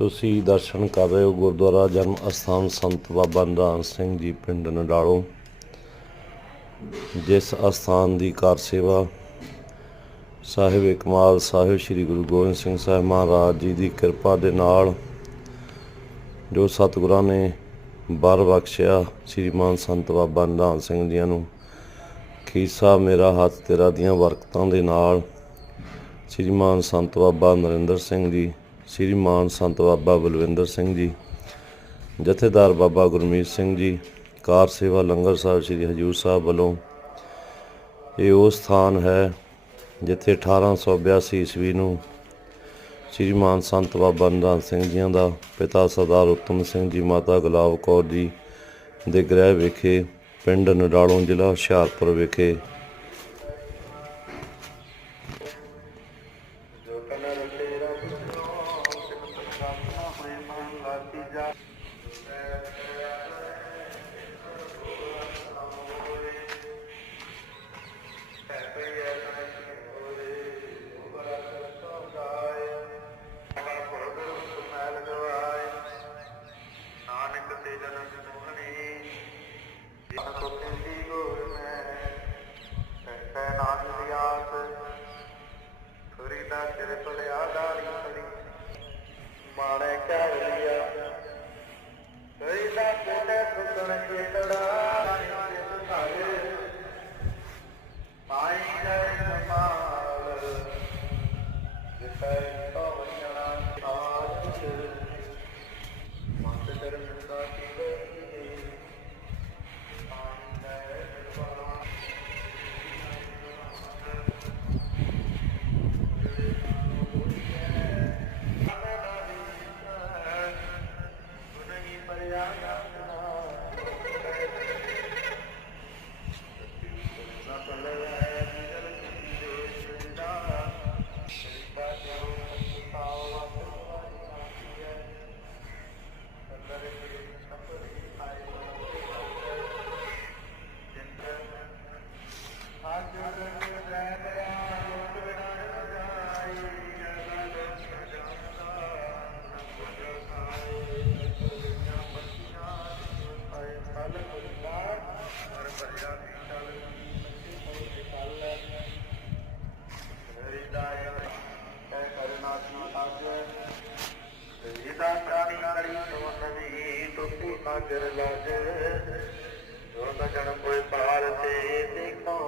ਤੁਸੀਂ ਦਰਸ਼ਨ ਕਰ ਰਹੇ ਹੋ ਗੁਰਦੁਆਰਾ ਜਨਮ ਅਸਥਾਨ ਸੰਤ ਬਾਬਾ ਨਿਧਾਨ ਸਿੰਘ ਜੀ ਪਿੰਡ ਨਡਾਲੋ, ਜਿਸ ਅਸਥਾਨ ਦੀ ਕਾਰ ਸੇਵਾ ਸਾਹਿਬ ਇਕਮਾਲ ਸਾਹਿਬ ਸ੍ਰੀ ਗੁਰੂ ਗੋਬਿੰਦ ਸਿੰਘ ਸਾਹਿਬ ਮਹਾਰਾਜ ਜੀ ਦੀ ਕਿਰਪਾ ਦੇ ਨਾਲ ਜੋ ਸਤਿਗੁਰਾਂ ਨੇ ਬਰ ਬਖਸ਼ਿਆ ਸ੍ਰੀਮਾਨ ਸੰਤ ਬਾਬਾ ਨਿਧਾਨ ਸਿੰਘ ਜੀਆਂ ਨੂੰ, ਖੀਸਾ ਮੇਰਾ ਹੱਥ ਤੇਰਾ ਦੀਆਂ ਬਰਕਤਾਂ ਦੇ ਨਾਲ ਸ੍ਰੀਮਾਨ ਸੰਤ ਬਾਬਾ ਨਰਿੰਦਰ ਸਿੰਘ ਜੀ ਸ਼੍ਰੀ ਮਾਨ ਸੰਤ ਬਾਬਾ ਬਲਵਿੰਦਰ ਸਿੰਘ ਜੀ, ਜਥੇਦਾਰ ਬਾਬਾ ਗੁਰਮੀਤ ਸਿੰਘ ਜੀ, ਕਾਰ ਸੇਵਾ ਲੰਗਰ ਸਾਹਿਬ ਸ੍ਰੀ ਹਜੂਰ ਸਾਹਿਬ ਵੱਲੋਂ ਇਹ ਉਹ ਸਥਾਨ ਹੈ ਜਿੱਥੇ 1882 ਈਸਵੀ ਨੂੰ ਸ਼੍ਰੀ ਮਾਨ ਸੰਤ ਬਾਬਾ ਨਿਧਾਨ ਸਿੰਘ ਜੀਆਂ ਦਾ ਪਿਤਾ ਸਰਦਾਰ ਉੱਤਮ ਸਿੰਘ ਜੀ, ਮਾਤਾ ਗੁਲਾਬ ਕੌਰ ਜੀ ਦੇ ਗ੍ਰਹਿ ਵਿਖੇ ਪਿੰਡ ਨਡਾਲੋਂ ਜ਼ਿਲ੍ਹਾ ਹੁਸ਼ਿਆਰਪੁਰ ਵਿਖੇ ਨਾਨਕ ਤੇ ਜਨਮ ਜਨਮਣੀ ਜਨ ਕੋ ਕਿੰਦੀ ਗੋਰ ਮੈਂ yeah. ਤੁਤੀ ਸਾਗਰ ਜੋ ਨਾ ਕੋਈ ਪਾਰ ਤੇ ਦੇਖੋ